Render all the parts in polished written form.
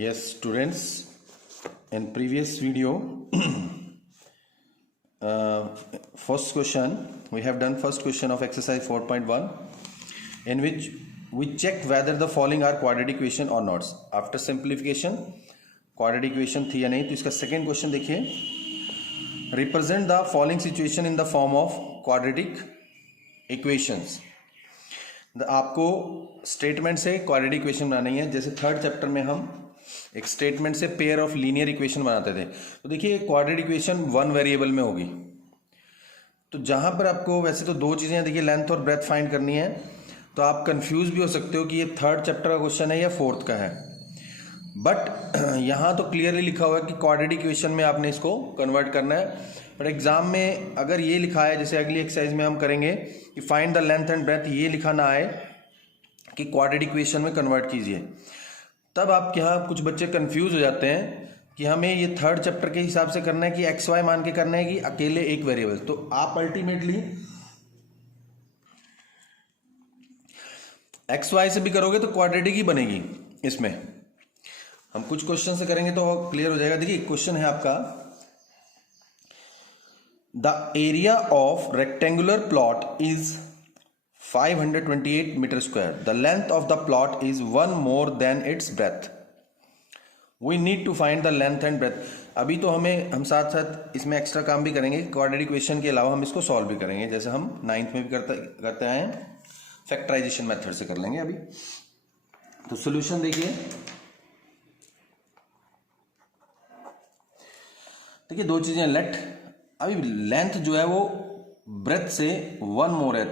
Yes, students, in previous video, first question, we have done first question of exercise 4.1 in which we checked whether the following are quadratic equation or not. After simplification, quadratic equation थी या नहीं, तो इसका second question देखिए, represent the following situation in the form of quadratic equations. आपको statement से quadratic equation बनानी है। जैसे थर्ड चैप्टर में हम एक स्टेटमेंट से पेयर ऑफ लीनियर इक्वेशन बनाते थे, तो देखिए क्वाड्रेटिक इक्वेशन वन वेरिएबल में होगी। तो जहां पर आपको वैसे तो दो चीजें देखिए, लेंथ और ब्रेथ फाइंड करनी है, तो आप कंफ्यूज भी हो सकते हो कि ये थर्ड चैप्टर का क्वेश्चन है या फोर्थ का है। बट यहाँ तो क्लियरली लिखा हुआ है कि क्वाड्रेटिक इक्वेशन में आपने इसको कन्वर्ट करना है। पर एग्जाम में अगर ये लिखा है, जैसे अगली एक्सरसाइज में हम करेंगे कि find the length and breadth, ये लिखा ना आए कि क्वाड्रेटिक इक्वेशन में कन्वर्ट कीजिए, तब आप यहाँ कुछ बच्चे कंफ्यूज हो जाते हैं कि हमें ये थर्ड चैप्टर के हिसाब से करना है कि एक्स वाई मान के करना है कि अकेले एक वेरिएबल। तो आप अल्टीमेटली एक्स वाई से भी करोगे तो क्वाड्रेटिक ही बनेगी। इसमें हम कुछ क्वेश्चन से करेंगे तो क्लियर हो जाएगा। देखिए क्वेश्चन है आपका, the area of rectangular plot is 528 metre square, the length of the plot is 1 more than its breadth, we need to find the length and breadth. अभी तो हम साथ साथ इसमें एक्स्ट्रा काम भी करेंगे, क्वाड्रेटिक इक्वेशन के अलावा हम इसको सॉल्व भी करेंगे, जैसे हम 9th में भी करते आए हैं, फैक्टराइजेशन मेथड से कर लेंगे अभी। तो सॉल्यूशन देखिए, देखिए दो चीजें, लेट अभी लेंथ जो है वो ब्रेथ से 1 मोर है,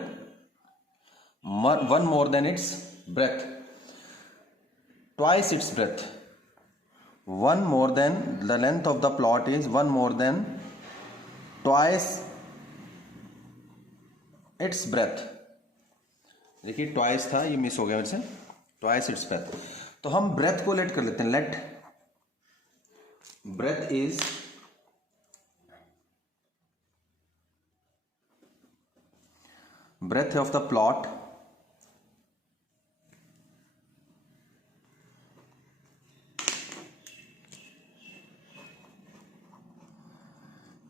1 more than its breath, twice its breath, 1 more than the length of the plot is 1 more then twice its breath. देखिए ट्वाइस था, ये मिस हो गया मेरे से, ट्वाइस इट्स ब्रेथ। तो हम ब्रेथ को लेट कर लेते हैं, let breadth is breadth of the plot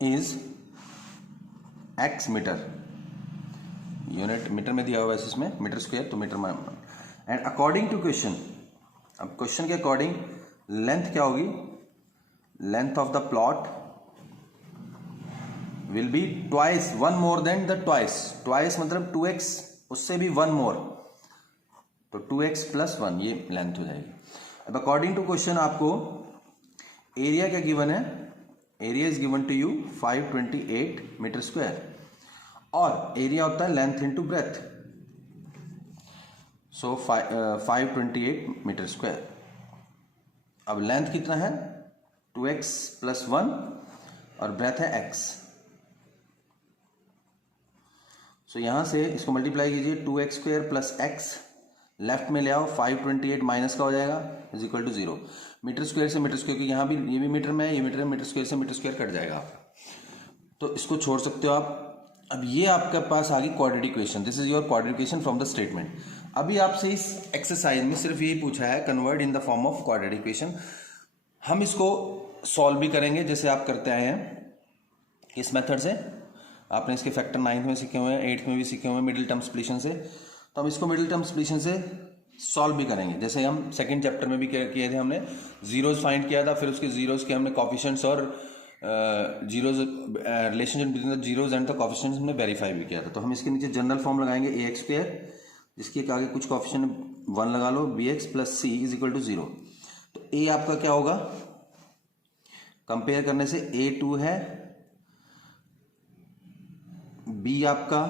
is x metre, unit metre में दिया हुआ है इसमें, मीटर स्क्वायर तो मीटर में। एंड अकॉर्डिंग टू क्वेश्चन, अब क्वेश्चन के अकॉर्डिंग लेंथ क्या होगी, length of the plot will be twice, 1 more than the twice, twice मतलब 2x, उससे भी 1 मोर, तो 2x प्लस 1 ये लेंथ हो जाएगी। अब अकॉर्डिंग टू क्वेश्चन आपको एरिया क्या गिवन है, area is given to you 528 metre square, और एरिया होता है length into breadth, so 528 metre square. अब लेंथ कितना है, 2x प्लस 1 और ब्रेथ है x। सो यहां से इसको मल्टीप्लाई कीजिए, 2x square plus x, left में ले आओ, 528 माइनस का हो जाएगा is equal to 0। Metre square से मीटर स्क्वायर, क्योंकि यहाँ भी ये भी मीटर में है, ये मीटर, मीटर स्क्वायर से मीटर स्क्वायर कट जाएगा, तो इसको छोड़ सकते हो आप। अब ये आपके पास आ गई quadratic equation, this is your quadratic equation from the statement. अभी आपसे इस एक्सरसाइज में सिर्फ यही पूछा है, convert in the form of quadratic equation. हम इसको सॉल्व भी करेंगे जैसे आप करते आए हैं इस मेथड से। आपने इसके फैक्टर 9th में सीखे हुए हैं, 8th में भी सीखे हुए हैं मिडिल टर्म सॉल्यूशन से, तो हम इसको मिडिल टर्म सॉल्यूशन से सॉल्व भी करेंगे। जैसे हम सेकंड चैप्टर में भी किए थे, हमने जीरोज फाइंड किया था, फिर उसके जीरोज के हमने कोफिशिएंट्स और zeros, relationship between the zeros and the coefficients हमने वेरीफाई भी किया था। तो हम इसके नीचे जनरल फॉर्म लगाएंगे ax स्क्वायर, जिसके आगे कुछ कोफिशिएंट 1 लगा लो, bx plus c is equal to 0। तो a आपका क्या होगा, कंपेयर करने से a 2 है, b आपका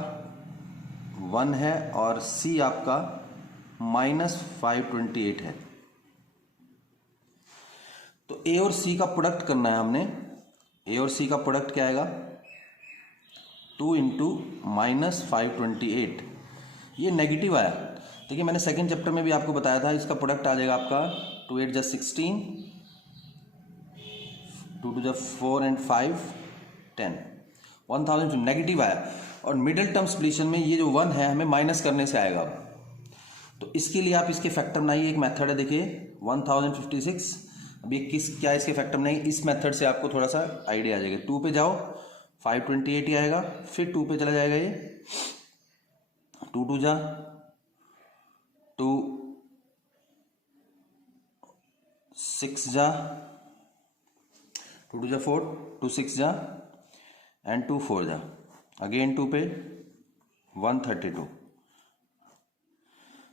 1 है और c आपका -528 है। तो a और c का प्रोडक्ट करना है हमने, a और c का प्रोडक्ट क्या आएगा, 2 इंटू -528, ये नेगेटिव आया। देखिए मैंने सेकंड चैप्टर में भी आपको बताया था, इसका प्रोडक्ट आ जाएगा आपका 2 8 जा 16, 2 2 जा 4 एंड 5 10, 1000 नेगेटिव आया। और मिडिल टर्म सॉल्यूशन में ये जो 1 है हमें माइनस करने से आएगा। तो इसके लिए आप इसके फैक्टर बनाइए, एक मेथड है देखिए 1056 अभी किस क्या इसके फैक्टर नहीं, इस मेथड से आपको थोड़ा सा आइडिया आ जाएगा। 2 पे जाओ 528 ही आएगा, फिर 2 पे चला जाएगा ये 2 2 जा 2 6 जा 2 2 जा 4 2 6 जा एंड 2 4 जा, अगेन 2 पे 132।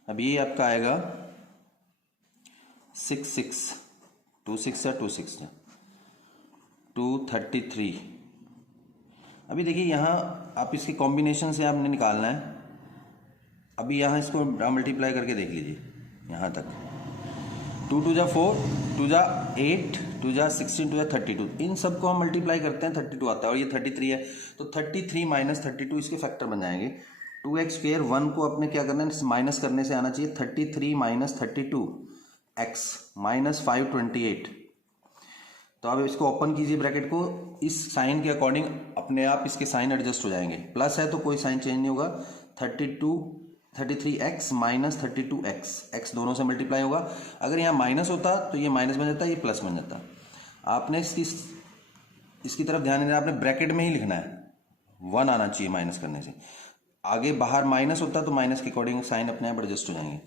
अब ये आपका आएगा 6 6 2 6 जा 2 6 जा 233। अभी देखिए यहाँ आप इसके कॉम्बिनेशन से आपने निकालना है। अभी यहाँ इसको मल्टीप्लाई करके देख लीजिए यहाँ तक 2 2 जा 4 2 जा 8 2 जा 16 2 जा 32, इन सबको हम मल्टीप्लाई करते हैं 32 आता है और ये 33 है, तो 33 माइनस 32 इसके फैक्टर बन जाएंगे। 2x स्क्वेयर 1 को अपने क्या करना है, माइनस करने से आना चाहिए 33 माइनस 32 x माइनस 528। तो अब इसको ओपन कीजिए ब्रैकेट को, इस साइन के अकॉर्डिंग अपने आप इसके साइन एडजस्ट हो जाएंगे। प्लस है तो कोई साइन चेंज नहीं होगा, 33x माइनस 32x, x दोनों से मल्टीप्लाई होगा। अगर यहाँ माइनस होता तो ये माइनस बन जाता, ये प्लस बन जाता। आपने इसकी तरफ ध्यान देना, आपने ब्रैकेट में ही लिखना है, 1 आना चाहिए माइनस करने से। आगे बाहर माइनस होता तो माइनस के अकॉर्डिंग साइन अपने आप एडजस्ट हो जाएंगे।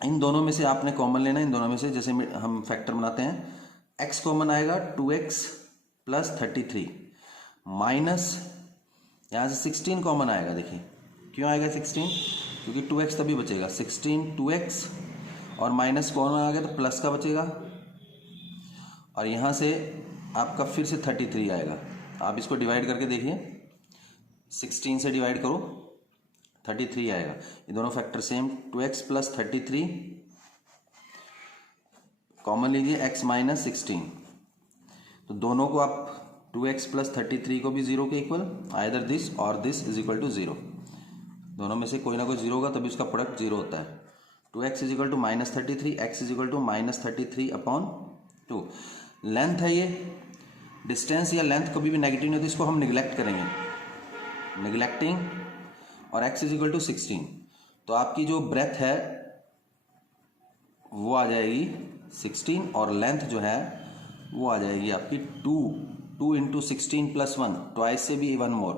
इन दोनों में से आपने कॉमन लेना है, इन दोनों में से जैसे हम फैक्टर बनाते हैं, x कॉमन आएगा 2x प्लस 33 माइनस यहाँ से 16 कॉमन आएगा। देखिए क्यों आएगा 16, क्योंकि 2x तभी बचेगा, 16 2x और माइनस कॉमन आ गया तो प्लस का बचेगा, और यहाँ से आपका फिर से 33 आएगा। आप इसको डिवाइड करके देखिए, 16 से डिवाइड करो 33 आएगा। ये दोनों factor same, 2x plus 33 common लीजिए, x माइनस 16, तो दोनों को आप 2x प्लस 33 को भी 0 के इक्वल, आइदर दिस और दिस इज इक्वल टू 0, दोनों में से कोई ना कोई 0 होगा तभी उसका प्रोडक्ट 0 होता है। 2x is equal to minus 33, x is equal to minus 33 upon 2। Length है ये, डिस्टेंस या लेंथ कभी भी नेगेटिव नहीं होती, इसको हम निगलेक्ट करेंगे, निगलेक्टिंग, और x इज इक्वल टू 16, तो आपकी जो ब्रेथ है वो आ जाएगी 16 और लेंथ जो है वो आ जाएगी आपकी 2 इंटू 16 प्लस 1, ट्वाइस से भी 1 मोर,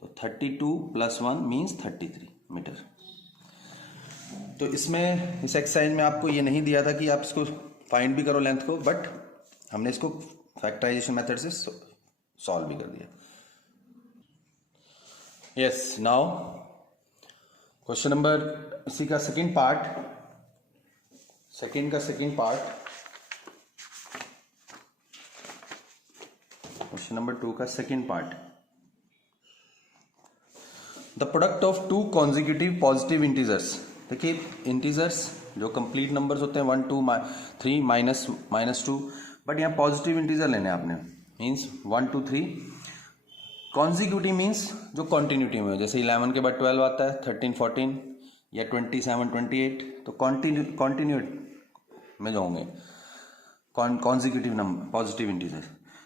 तो 32 प्लस 1 मीन्स 33 मीटर। तो इसमें इस एक्सरसाइज में आपको ये नहीं दिया था कि आप इसको फाइंड भी करो लेंथ को, बट हमने इसको फैक्टराइजेशन मेथड से सॉल्व भी कर दिया। यस, नाउ क्वेश्चन नंबर इसी का सेकंड पार्ट, क्वेश्चन नंबर 2 का second part, the product of 2 consecutive positive integers. देखिए इंटीजर्स जो कंप्लीट नंबर्स होते हैं 1 2 3 माइनस 2, बट यहाँ पॉजिटिव इंटीजर लेने हैं आपने, मीन्स 1 2 3। कॉन्जिक्यूटिव मीन्स जो कॉन्टिन्यूटी में हो, जैसे 11 के बाद 12 आता है, 13 14 या 27 28, तो कॉन्टिन्यूट में जो होंगे कॉन्जिक्यूटिव नंबर पॉजिटिव इंटीजर।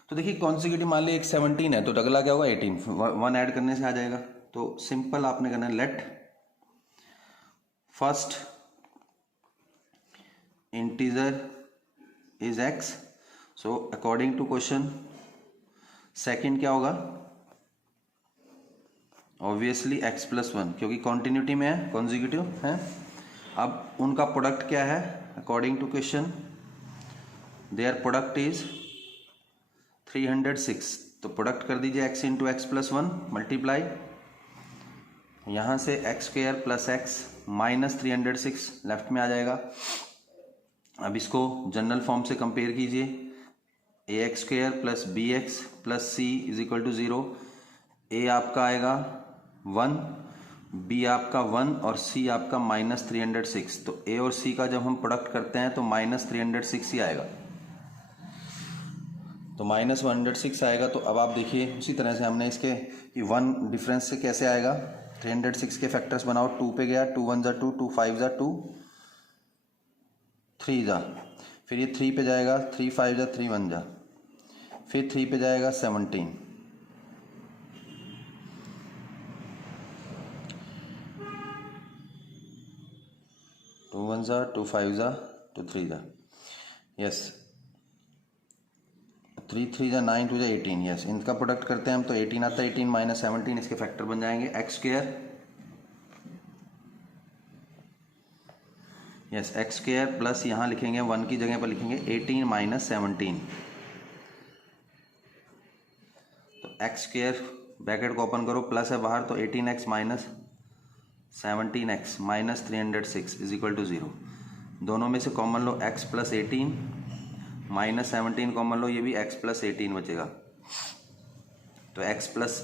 तो देखिए कॉन्जिक्यूटिव मान लीजिए एक 17 है, तो अगला क्या होगा 18, 1 ऐड करने से आ जाएगा। तो सिंपल आपने करना है, let first integer is x, so according to question second क्या होगा, ऑब्वियसली x प्लस 1, क्योंकि कॉन्टिन्यूटी में है, कॉन्जिक्यूटिव है। अब उनका प्रोडक्ट क्या है, according to question their product is 306, तो प्रोडक्ट कर दीजिए x into x plus 1 multiply, यहाँ से x square plus x minus 306 left में आ जाएगा। अब इसको जनरल फॉर्म से कंपेयर कीजिए, A X square plus B X plus C is equal to 0, A आपका आएगा 1, बी आपका 1 और सी आपका माइनस 306, तो ए और सी का जब हम प्रोडक्ट करते हैं तो माइनस 306 ही आएगा, तो माइनस 106 आएगा। तो अब आप देखिए उसी तरह से हमने इसके कि 1 डिफरेंस से कैसे आएगा, 306 के फैक्टर्स बनाओ, 2 पे गया, 2 1 जा 2, 2 5 जा 2, 3 जा, फिर ये 3 पे जाएगा, 3 5 जा 3 1 जा, फिर 3 पे जाएगा 17, टू 1 जा 2 5 जा 2 3 जा, यस 3 3 जा 9 2 जा 18, यस इनका प्रोडक्ट करते हैं हम तो 18 आता है, 18 माइनस 17 इसके फैक्टर बन जाएंगे x square, yes x square plus यहाँ लिखेंगे 1 की जगह पर लिखेंगे 18 माइनस 17, तो एक्स स्क्वायर ब्रैकेट को ओपन करो प्लस है बाहर तो 18x minus 17x minus 306 is equal to 0। दोनों में से कॉमन लो x प्लस 18 माइनस 17 कॉमन लो, ये भी x प्लस 18 बचेगा, तो x प्लस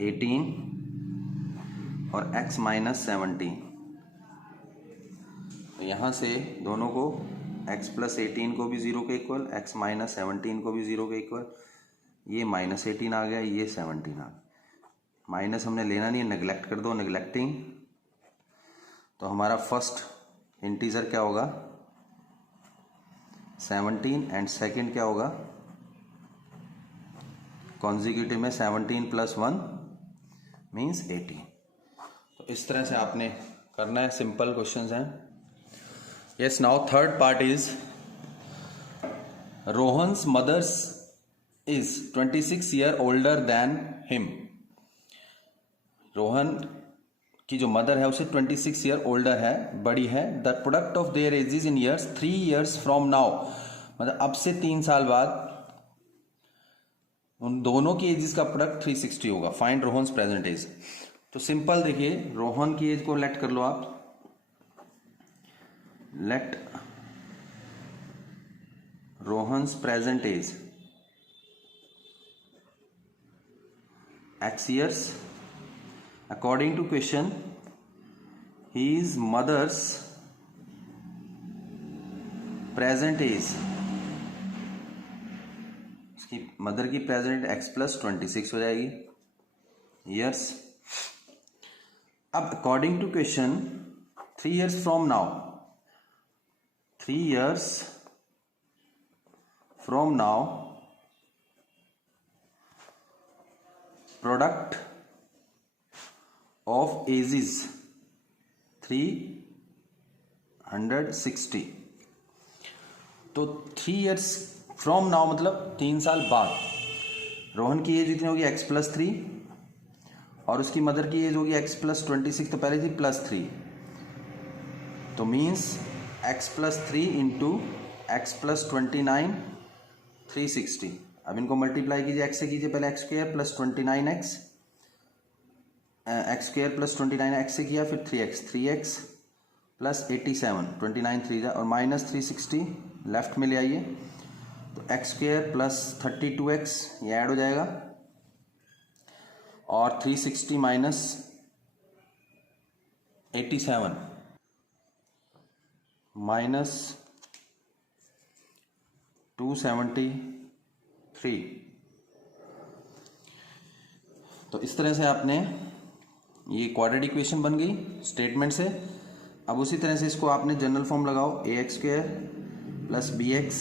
18 और x माइनस 17, तो यहाँ से दोनों को x प्लस 18 को भी 0 के इक्वल, x माइनस 17 को भी 0 के इक्वल, ये माइनस 18 आ गया, ये 17 आ गया, माइनस हमने लेना नहीं है, नेग्लेक्ट कर दो, नेग्लेक्टिंग, तो हमारा फर्स्ट इंटीजर क्या होगा 17 एंड सेकंड क्या होगा कॉन्जिक्यूटिव में 17 प्लस 1 मीन्स 18। तो इस तरह से आपने करना है, सिंपल क्वेश्चंस हैं। Yes, now third part is Rohan's mother's is 26 year older than him. Rohan की जो मदर है उसे 26 ईयर ओल्डर है, बड़ी है। The product of their edges in years 3 years from now, मतलब अब से 3 साल बाद उन दोनों की एजेस का प्रोडक्ट 360 होगा। Find Rohan's present age. तो सिंपल देखिए, रोहन की एज को लेट कर लो आप, let Rohan's present age x years according to question, his mother's present age, उसकी मदर की प्रेजेंट x प्लस 26 हो जाएगी years। अब according to question 3 years from now, 3 years from now product of ages 360, तो 3 ईयर्स फ्रॉम नाउ मतलब 3 साल बाद रोहन की एज इतनी होगी x प्लस 3 और उसकी मदर की एज होगी x प्लस 26, तो पहले थी प्लस 3, तो means x plus 3 into x plus 29 360। अब इनको मल्टीप्लाई कीजिए, x से कीजिए पहले x square plus 29x, x square plus 29x से किया, फिर 3x प्लस 87 29 3 और माइनस 360 लेफ्ट में ले आइए, तो एक्स स्क्वायर प्लस 32x ये ऐड हो जाएगा और 360 माइनस 87 माइनस 273। तो इस तरह से आपने ये क्वाड्रेटिक इक्वेशन बन गई स्टेटमेंट से। अब उसी तरह से इसको आपने जनरल फॉर्म लगाओ, ax square plus bx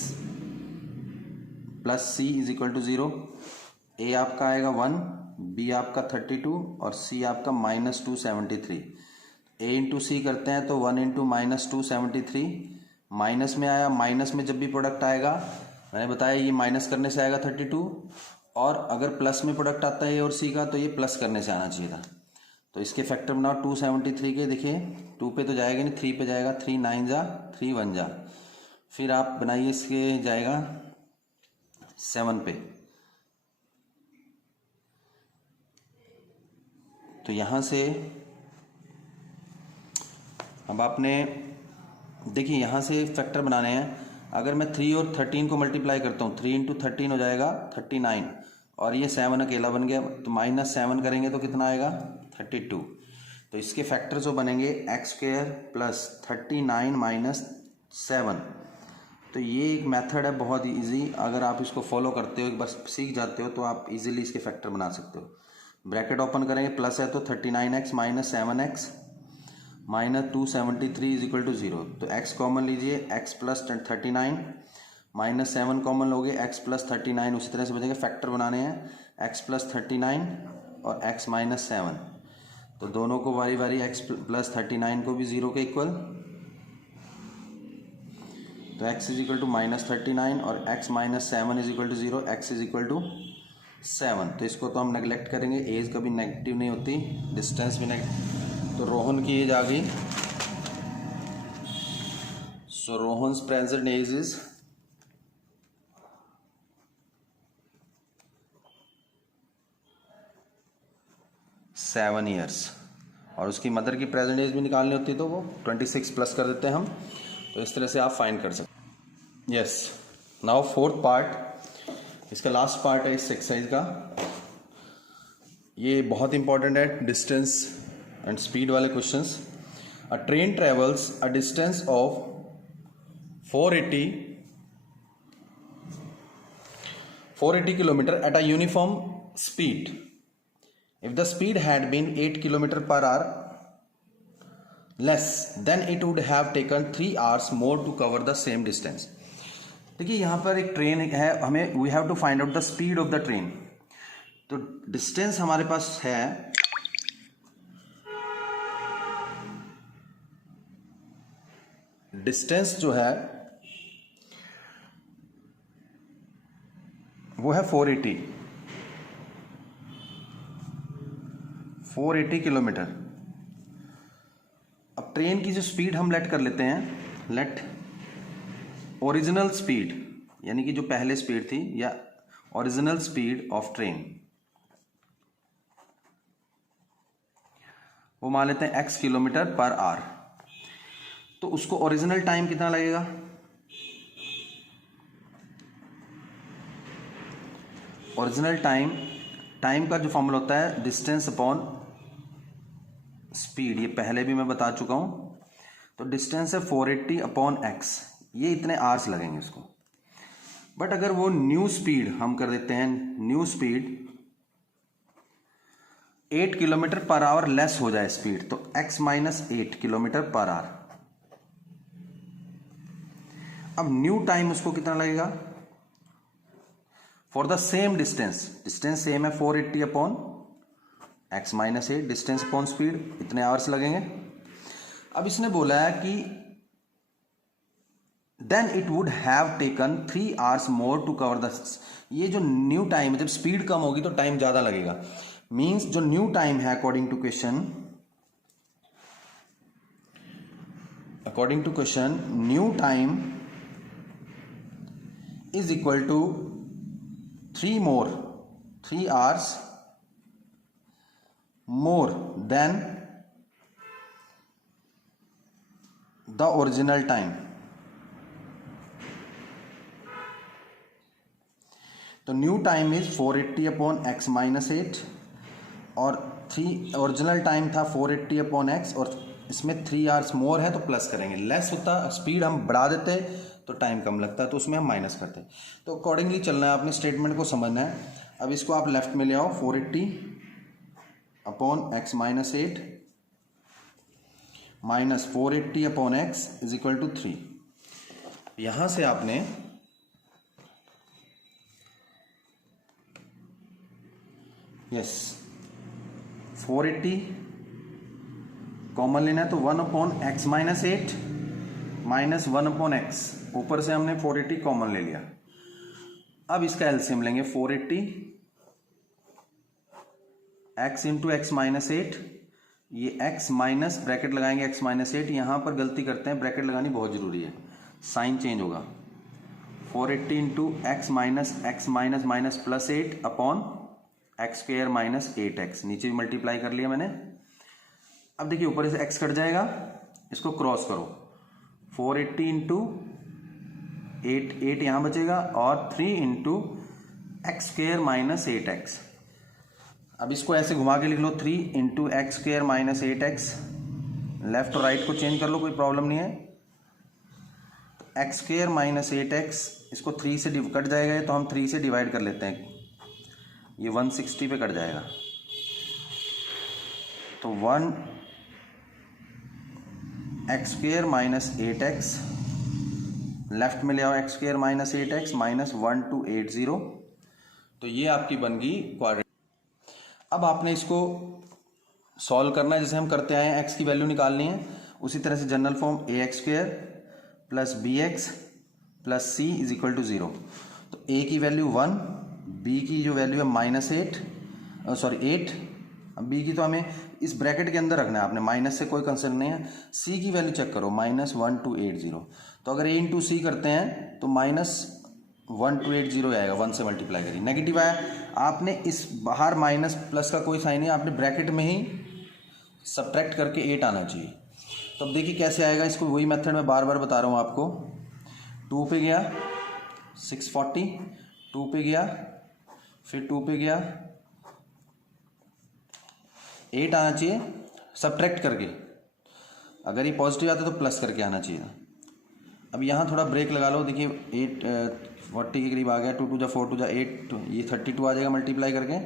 plus c is equal to 0। a आपका आएगा 1, b आपका 32 और c आपका माइनस 273। a इंटू सी करते हैं तो 1 इंटू माइनस 273, माइनस में आया, माइनस में जब भी प्रोडक्ट आएगा मैंने बताया ये माइनस करने से आएगा 32, और अगर प्लस में प्रोडक्ट आता है ए और सी का तो ये प्लस करने से आना चाहिए था। तो इसके फैक्टर बनाओ 273 के, देखिए 2 पे तो जाएगा नहीं, 3 पे जाएगा, 3 9 जा 3 1 जा, फिर आप बनाइए इसके जाएगा 7 पे। तो यहाँ से अब आपने देखिए यहाँ से फैक्टर बनाने हैं। अगर मैं 3 और 13 को मल्टीप्लाई करता हूँ, 3 इंटू 13 हो जाएगा 39 और ये 7 अकेला बन गया, तो माइनस 7 करेंगे तो कितना आएगा 32। तो इसके फैक्टर जो बनेंगे एक्स स्क्वायर प्लस 39 माइनस 7। तो ये एक मेथड है बहुत इजी, अगर आप इसको फॉलो करते हो, बस सीख जाते हो तो आप इजीली इसके फैक्टर बना सकते हो। ब्रैकेट ओपन करेंगे, प्लस है तो 39x minus 7x minus 273 is equal to 0। तो x कॉमन लीजिए, x प्लस 39 माइनस 7 कॉमन लोगे, x प्लस 39 उसी तरह से बचेंगे। फैक्टर बनाने हैं x प्लस 39 और x माइनस 7, तो दोनों को बारी बारी x प्लस 39 को भी 0 के इक्वल तो x इज इक्वल टू -39 और x -7 is equal to 0, x is equal to 7। तो इसको तो हम नेगलेक्ट करेंगे, एज कभी नेगेटिव नहीं होती, डिस्टेंस भी नेगेटिव। तो रोहन की एज आ गई। So Rohan's present age is 7 years, और उसकी मदर की प्रेजेंट एज भी निकालनी होती है तो वो 26 प्लस कर देते हैं हम। तो इस तरह से आप फाइंड कर सकते। यस, नाउ फोर्थ पार्ट, इसका लास्ट पार्ट है इस एक्सरसाइज का। ये बहुत इंपॉर्टेंट है, डिस्टेंस एंड स्पीड वाले questions. A train travels a distance of 480 kilometre at a uniform speed. If the speed had been 8 km per hour less, then it would have taken 3 hours more to cover the same distance. देखिए यहाँ पर एक train है, हमें we have to find out the speed of the train. तो distance हमारे पास है distance जो है वो है 480 किलोमीटर। अब ट्रेन की जो स्पीड हम लेट कर लेते हैं, लेट ओरिजिनल स्पीड, यानी कि जो पहले स्पीड थी या ओरिजिनल स्पीड ऑफ ट्रेन, वो मान लेते हैं x किलोमीटर पर आवर। तो उसको ओरिजिनल टाइम कितना लगेगा? ओरिजिनल टाइम का जो फॉर्मूला होता है डिस्टेंस अपॉन स्पीड, ये पहले भी मैं बता चुका हूं। तो डिस्टेंस है 480 अपॉन x, ये इतने आवर्स लगेंगे उसको। बट अगर वो न्यू स्पीड हम कर देते हैं, new speed 8 kilometre per hour less हो जाए स्पीड, तो x -8 किलोमीटर पर आवर। अब न्यू टाइम उसको कितना लगेगा? For the same distance same है 480 upon x -8, distance upon speed, इतने आवर्स लगेंगे। अब इसने बोला है कि then it would have taken 3 hours more to cover the, ये जो न्यू टाइम है, जब स्पीड कम होगी तो टाइम ज्यादा लगेगा। मींस जो न्यू टाइम है according to question new time is equal to 3 hours more than the original time. तो new time is 480 upon x -8 और 3 ओरिजिनल टाइम था 480 अपॉन x, और इसमें 3 आवर्स मोर है तो प्लस करेंगे। लेस होता, स्पीड हम बढ़ा देते तो टाइम कम लगता, तो उसमें हम माइनस करते। तो अकॉर्डिंगली चलना है, आपने स्टेटमेंट को समझना है। अब इसको आप लेफ्ट में ले आओ, 480 upon x -8 minus 480 upon x is equal to 3। यहां से आपने यस 480 कॉमन लेना है, तो 1 upon x -8 minus 1 upon x, ऊपर से हमने 480 कॉमन ले लिया। अब इसका एलसीएम लेंगे, 480 x इंटू x -8, ये x माइनस ब्रैकेट लगाएंगे x -8, यहां पर गलती करते हैं, ब्रैकेट लगानी बहुत जरूरी है, साइन चेंज होगा। 480 into x minus minus plus 8 upon x square minus 8x, नीचे भी मल्टीप्लाई कर लिया मैंने। अब देखिए ऊपर से x कट जाएगा, इसको क्रॉस करो, 480 इंटू 8 यहां बचेगा, और 3 into x square minus 8x। अब इसको ऐसे घुमा के लिख लो, 3 into x square minus 8x, left और राइट को चेंज कर लो, कोई प्रॉब्लम नहीं है। तो एक्स स्क्वायर माइनस 8x, इसको 3 से कट जाएगा, तो हम 3 से डिवाइड कर लेते हैं, ये 160 पे कट जाएगा। तो 1 x square minus 8x, left में ले आओ x square minus 8x minus 1280, तो ये आपकी बन गई क्वाड्रेटिक। अब आपने इसको सॉल्व करना है, जैसे हम करते आए हैं, x की वैल्यू निकालनी है, उसी तरह से general form ax square plus bx plus C is equal to 0। तो ए की वैल्यू 1, बी की जो वैल्यू है -8 8। अब बी की तो हमें इस ब्रैकेट के अंदर रखना है, आपने माइनस से कोई कंसर्न नहीं है। सी की वैल्यू चेक करो -1280। तो अगर ए इंटू सी करते हैं तो -1280 आएगा, 1 से मल्टीप्लाई करिए। नेगेटिव आया, आपने इस बाहर माइनस प्लस का कोई साइन नहीं, आपने ब्रैकेट में ही सब्ट्रैक्ट करके 8 आना चाहिए। तो अब देखिए कैसे आएगा, इसको वही मेथड मैं बार बार बता रहा हूँ आपको। 2 पे गया 640, 2 पे गया, फिर 2 पे गया, 8 आना चाहिए सब्ट्रैक्ट करके। अगर ये पॉजिटिव आता तो प्लस करके आना चाहिए। अब यहाँ थोड़ा ब्रेक लगा लो, देखिए 40 के करीब आ गया। 2 2 4 2 8, ये 32 आ जाएगा मल्टीप्लाई करके।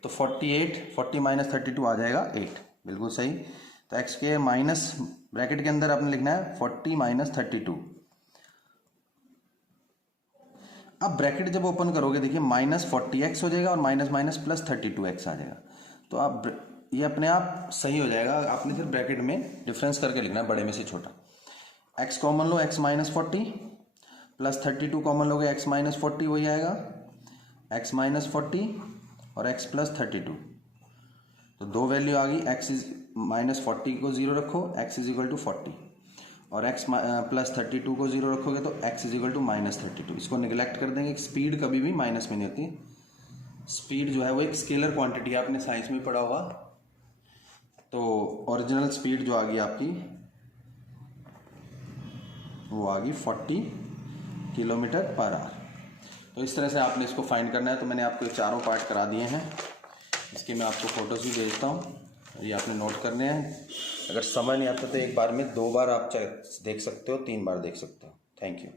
तो 40 माइनस 32 आ जाएगा 8, बिल्कुल सही। तो एक्स के माइनस ब्रैकेट के अंदर आपने लिखना है 40 माइनस 32। अब ब्रैकेट जब ओपन करोगे देखिए -40x हो जाएगा और माइनस माइनस प्लस 32x आ जाएगा। तो आप ये अपने आप सही हो जाएगा। आपने सिर्फ ब्रैकेट में डिफरेंस करके लिखना है, बड़े में से छोटा। x कॉमन लो, x -40 प्लस 32 कॉमन लोगे, x -40 वही आएगा, x -40 और x प्लस 32। तो दो वैल्यू आ गई, x -40 को 0 रखो, x इज इक्वल टू 40, और x प्लस 32 को 0 रखोगे तो x इज इक्वल टू -32। इसको निगलेक्ट कर देंगे। स्पीड कभी भी माइनस में नहीं होती। स्पीड जो है वो एक स्केलर क्वांटिटी है, आपने साइंस में पढ़ा होगा। तो ओरिजिनल स्पीड जो आ गई आपकी वो आ गई 40 km/h। तो इस तरह से आपने इसको फाइंड करना है। तो मैंने आपको चारों पार्ट करा दिए हैं, इसके मैं आपको फोटोज़ भी भेजता हूँ, ये आपने नोट करने हैं। अगर समझ नहीं आता तो एक बार में 2 बार आप देख सकते हो, 3 बार देख सकते हो। Thank you.